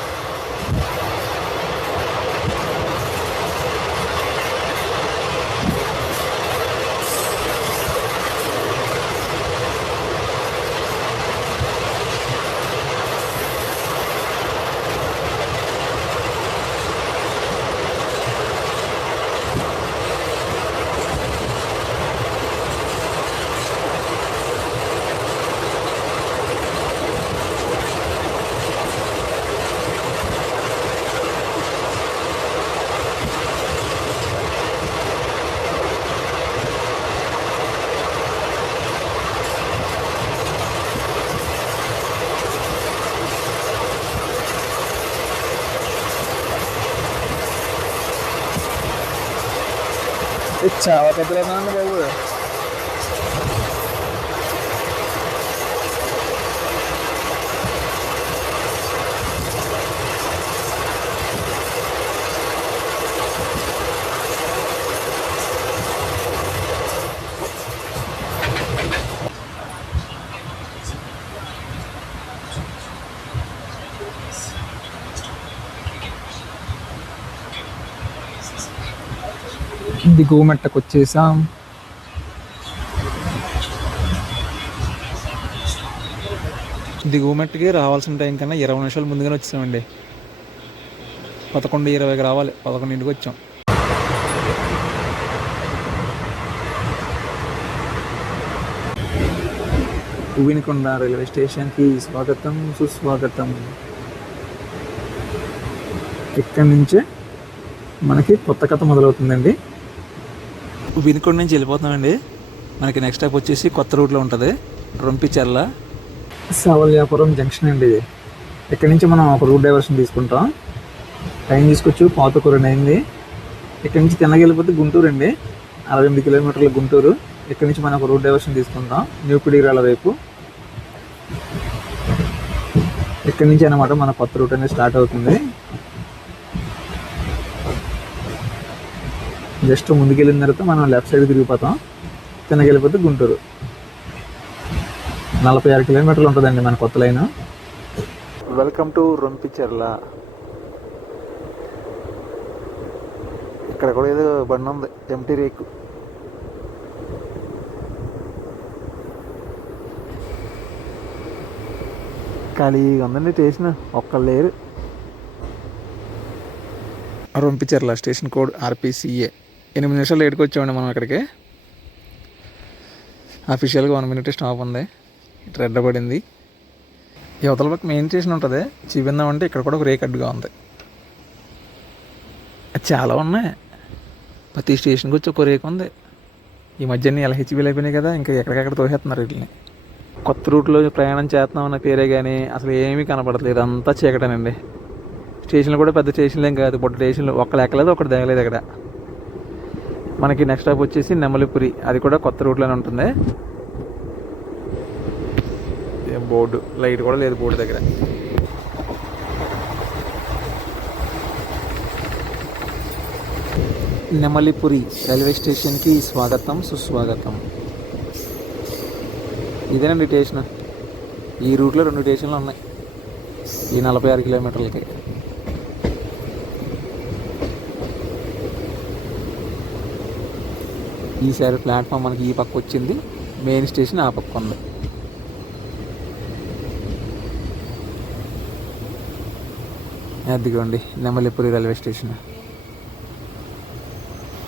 చాలా పెద్దగా బాబు. దిగువ మెట్టకు వచ్చేసాం. దిగువ మెట్టకి రావాల్సిన టైం కన్నా 20 నిమిషాలు ముందుగానే వచ్చామండి. 11:20కి రావాలి, 11ంటికి వచ్చాం. వినుకొండ రైల్వే స్టేషన్కి స్వాగతం సుస్వాగతం. ఇక్కడి నుంచే మనకి కొత్త కథ మొదలవుతుందండి. వినుకొండ నుంచి వెళ్ళిపోతున్నామండి. మనకి నెక్స్ట్ స్టాప్ వచ్చేసి కొత్త రూట్లో ఉంటుంది, రొంపిచెర్ల. సవల్యాపురం జంక్షన్ అండి ఇది. ఇక్కడి నుంచి మనం ఒక రూట్ డైవర్షన్ తీసుకుంటాం. టైం తీసుకొచ్చి పాతకూరని అయింది. ఇక్కడి నుంచి తిన్నగా వెళ్ళిపోతే గుంటూరు అండి, 68 కిలోమీటర్ల గుంటూరు. ఇక్కడి నుంచి మనం ఒక రూట్ డైవర్షన్ తీసుకుంటాం న్యూ పిడిగిరాల వైపు. ఇక్కడి నుంచి అనమాట మన కొత్త రూట్ అనేది స్టార్ట్ అవుతుంది. జస్ట్ ముందుకెళ్ళిన తర్వాత మనం లెఫ్ట్ సైడ్ తిరిగిపోతాం, తిన్నగా వెళ్ళిపోతే గుంటూరు. 46 కిలోమీటర్లు ఉంటుందండి మన కొత్త లైన్. Welcome to Rompicherla. ఇక్కడ కూడా ఏదో బండి ఉంది, ఎంటీ రేకు. ఖాళీగా ఉందండి స్టేషన్, ఒక్కళ్ళు లేరు. Rompicherla station code RPCA. 8 నిమిషాలు లేట్కి వచ్చామండి మనం అక్కడికి. అఫీషియల్గా 1 మినిట్ స్టాప్ ఉంది. ఇటు రెడ్ పడింది. యువతల పక్క మెయిన్ స్టేషన్ ఉంటుంది, చూపిందామంటే ఇక్కడ కూడా ఒక రేక్ అడ్డుగా ఉంది. చాలా ఉన్నాయి, ప్రతి స్టేషన్కి వచ్చి ఒక రేక్ ఉంది. ఈ మధ్యనే LHBలు అయిపోయినాయి కదా, ఇంకా ఎక్కడికక్కడ తోసేస్తున్నారు వీటిని. కొత్త రూట్లో ప్రయాణం చేస్తున్నాం అన్న పేరే కానీ అసలు ఏమీ కనపడట్లేదు, అంతా చీకటేనండి. స్టేషన్లు కూడా పెద్ద స్టేషన్లు ఏం కాదు, బొట్టు స్టేషన్లు. ఒక్కళ్ళు ఎక్కలేదు, ఒకటి దిగలేదు ఇక్కడ. మనకి నెక్స్ట్ స్టాప్ వచ్చేసి నెమలిపురి, అది కూడా కొత్త రూట్లోనే ఉంటుంది. బోర్డు లైట్ కూడా లేదు బోర్డు దగ్గర. నెమలిపురి రైల్వే స్టేషన్కి స్వాగతం సుస్వాగతం. ఇదేనండి స్టేషన్. ఈ రూట్లో 2 స్టేషన్లు ఉన్నాయి ఈ 46 కిలోమీటర్లకి. ఈసారి ప్లాట్ఫామ్ మనకి ఈ పక్క వచ్చింది, మెయిన్ స్టేషన్ ఆ పక్క ఉంది. అదిగోండి నెమలిపురి రైల్వే స్టేషన్.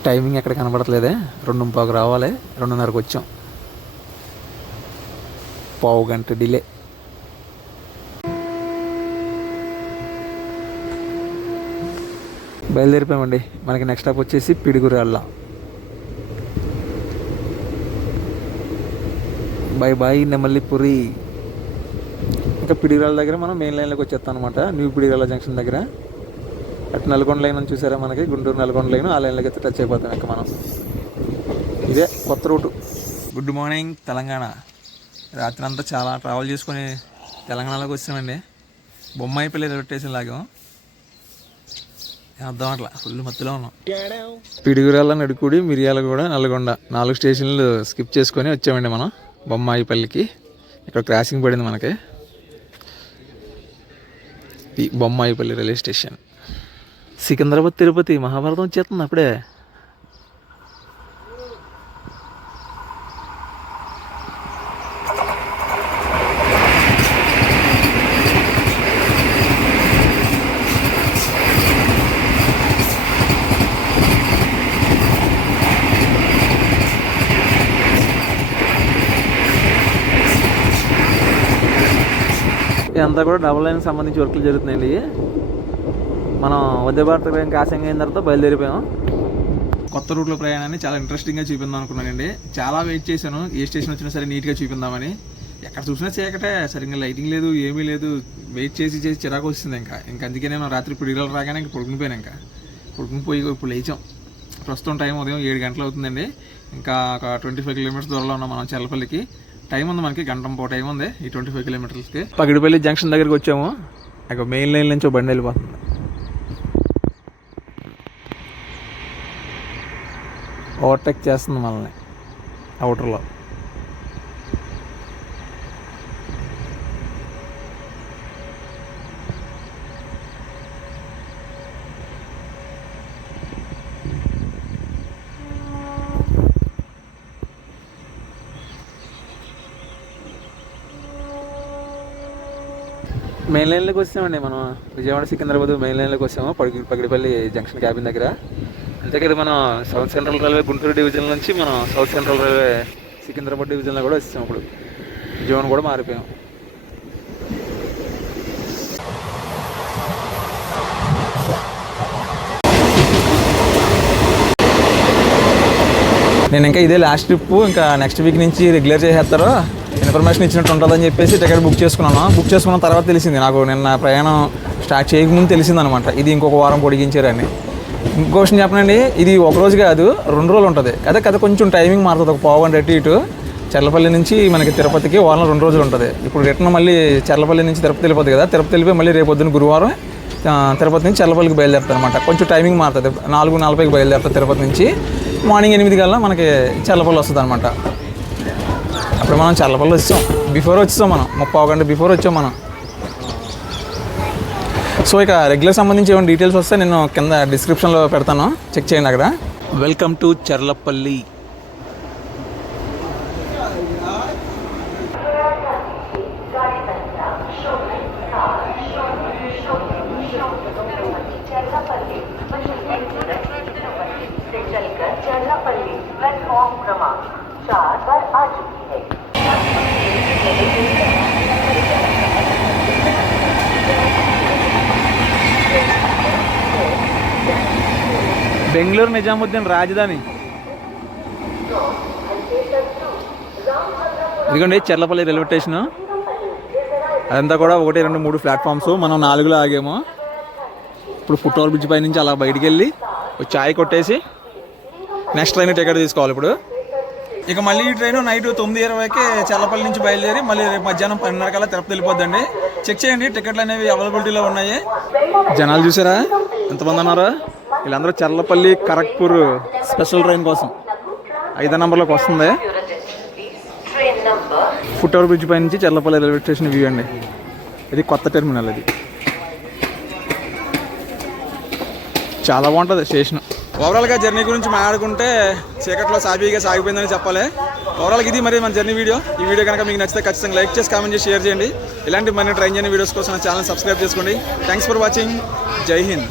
టైమింగ్ ఎక్కడ కనబడట్లేదే, 2:15 రావాలి, 2:30కి వచ్చాం. పావు గంట డిలే. బయలుదేరిపోయామండి. మనకి నెక్స్ట్ స్టాప్ వచ్చేసి పిడుగురాళ్ళ. Bye bye Nemalipuri. ఇంకా పిడిగిరాల దగ్గర మనం మెయిన్ లైన్లోకి వచ్చేస్తాం అనమాట, న్యూ పిడిగిరాల జంక్షన్ దగ్గర. అటు నల్గొండ లైన్ అని చూసారా మనకి, గుంటూరు నల్గొండ లైన్, ఆ లైన్లోకి అయితే టచ్ అయిపోతాం ఇంకా మనం. ఇదే కొత్త రూటు. Good morning Telangana. రాత్రి అంతా చాలా ట్రావెల్ చేసుకొని తెలంగాణలోకి వచ్చామండి. బొమ్మాయిపల్లి రైల్వే స్టేషన్ లాగాం. అర్థం అట్లా ఫుల్ మత్తులో ఉన్నాం. పిడుగురాళ్ళ, నడుకుడి, మిర్యాలగూడ, నల్గొండ 4 స్టేషన్లు స్కిప్ చేసుకొని వచ్చామండి మనం బొమ్మాయిపల్లికి. ఇక్కడ క్రాసింగ్ పడింది మనకి. ఈ బొమ్మాయిపల్లి రైల్వే స్టేషన్. సికింద్రాబాద్ తిరుపతి మహాభారతం వచ్చేస్తుంది అప్పుడే. ఇదంతా కూడా డబుల్ లైన్కి సంబంధించి వర్కులు జరుగుతున్నాయండి. మనం వందే భారత్ ట్రైన్ క్రాసింగ్ అయిన తర్వాత బయలుదేరిపోయాం. కొత్త రూట్లో ప్రయాణాన్ని చాలా ఇంట్రెస్టింగ్గా చూపిందాం అనుకున్నానండి. చాలా వెయిట్ చేశాను, ఏ స్టేషన్ వచ్చినా సరే నీట్గా చూపిందామని. ఎక్కడ చూసినా చీకటే, సరిగ్గా లైటింగ్ లేదు, ఏమీ లేదు. వెయిట్ చేసి చేసి చిరాకు వస్తుంది. ఇంకా అందుకే నేను రాత్రి పిడిగిరాలు రాగానే ఇంకా పడుకునిపోయాను. పడుకునిపోయి ఇప్పుడు లేచాం. ప్రస్తుతం టైం ఉదయం 7 గంటలు అవుతుందండి. ఇంకా ఒక 25 కిలోమీటర్స్ దూరంలో ఉన్నాం మనం చెర్లపల్లికి. టైం ఉంది మనకి, గంట టైం ఉంది ఈ 25 కిలోమీటర్స్కి. పగిడిపల్లి జంక్షన్ దగ్గరికి వచ్చాము. అక్కడ మెయిన్ లైన్ నుంచి బండి వెళ్ళిపోతుంది. ఓవర్టేక్ చేస్తుంది మనల్ని అవుటర్లో. మెయిన్ లైన్లోకి వచ్చామండి మనం. విజయవాడ సికింద్రాబాద్ మెయిన్ లైన్లోకి వచ్చాము, పగిడిపల్లి జంక్షన్ క్యాబిన్ దగ్గర. అంతే కదా, మనం south central railway Guntur division నుంచి మనం సౌత్ సెంట్రల్ రైల్వే సికింద్రాబాద్ డివిజన్లో కూడా వచ్చాము ఇప్పుడు. జోన్ కూడా మారిపోయాం. నేను ఇంకా ఇదే లాస్ట్ ట్రిప్, ఇంకా నెక్స్ట్ వీక్ నుంచి రెగ్యులర్ చేసేస్తారు, ఇన్ఫర్మేషన్ ఇచ్చినట్టు ఉంటుందని చెప్పేసి టికెట్ బుక్ చేసుకున్నాను. బుక్ చేసుకున్న తర్వాత తెలిసింది నాకు, నిన్న ప్రయాణం స్టార్ట్ చేయకముందు తెలిసిందనమాట ఇది ఇంకొక వారం పొడిగించారని. ఇంకో విషయం చెప్పనండి, ఇది ఒక రోజు కాదు 2 రోజులు ఉంటుంది. అదే కదా కొంచెం టైమింగ్ మారుతుంది, ఒక పావు గంట ఇటు. చర్లపల్లి నుంచి మనకి తిరుపతికి వారం 2 రోజులు ఉంటుంది. ఇప్పుడు రిటర్న్ మళ్ళీ చర్లపల్లి నుంచి తిరుపతి వెళ్ళిపోతుంది కదా, తిరుపతి వెళ్ళిపోయి మళ్ళీ రేపు పొద్దున్న గురువారం తిరుపతి నుంచి చర్లపల్లికి బయలుదేరుతుంది అనమాట. కొంచెం టైమింగ్ మారుతుంది, 4:40కి బయలుదేరుతుంది తిరుపతి నుంచి. మార్నింగ్ 8 కల్లా మనకి చర్లపల్లి వస్తుంది అనమాట. అప్పుడు మనం చర్లపల్లి వచ్చాం, బిఫోర్ వచ్చాం మనం, 30 గంట బిఫోర్ వచ్చాం మనం. సో ఇక రెగ్యులర్ సంబంధించి ఏమైనా డీటెయిల్స్ వస్తే నేను కింద డిస్క్రిప్షన్లో పెడతాను, చెక్ చేయండి అక్కడ. Welcome to Cherlapalli. प्लेटफॉर्म क्रमांक 4 पर आ चुकी है। బెంగళూరు నిజాముద్దీన్ రాజధాని. ఇదిగోండి చర్లపల్లి రైల్వే స్టేషన్. అదంతా కూడా 1, 2, 3 ప్లాట్ఫామ్స్. మనం 4లో ఆగాము. ఇప్పుడు ఫుట్ ఓవర్ బ్రిడ్జ్ పై నుంచి అలా బయటికి వెళ్ళి ఒక చాయ్ కొట్టేసి నెక్స్ట్ ట్రైన్ టికెట్ తీసుకోవాలి ఇప్పుడు. ఇక మళ్ళీ ఈ ట్రైన్ నైట్ 9:20కి చర్లపల్లి నుంచి బయలుదేరి మళ్ళీ రేపు మధ్యాహ్నం 12:30 కల్లా తిరుపతి వెళ్ళిపోద్దండి. చెక్ చేయండి, టికెట్లు అనేవి అవైలబిలిటీలో ఉన్నాయి. జనాలు చూసారా ఎంతమంది ఉన్నారో? వీళ్ళందరూ చర్లపల్లి ఖరగ్పూర్ స్పెషల్ ట్రైన్ కోసం 5వ నెంబర్లోకి వస్తుంది. ఫుట్ ఓవర్ బ్రిడ్జ్ పై నుంచి చర్లపల్లి రైల్వే స్టేషన్ వ్యూ అండి. ఇది కొత్త టెర్మినల్, ఇది చాలా బాగుంటుంది స్టేషన్. ఓవరాల్గా జర్నీ గురించి మాట్లాడుకుంటే చీకట్లో సాఫీగా సాగిపోయిందని చెప్పాలి. ఓవరాల్గా ఇది మరి మన జర్నీ వీడియో. ఈ వీడియో కనుక మీకు నచ్చితే ఖచ్చితంగా లైక్ చేసి, కామెంట్ చేసి, షేర్ చేయండి. ఇలాంటి మన ట్రైన్ జర్నీ వీడియోస్ కోసం నా ఛానల్ సబ్స్క్రైబ్ చేసుకోండి. Thanks for watching. జై హింద్.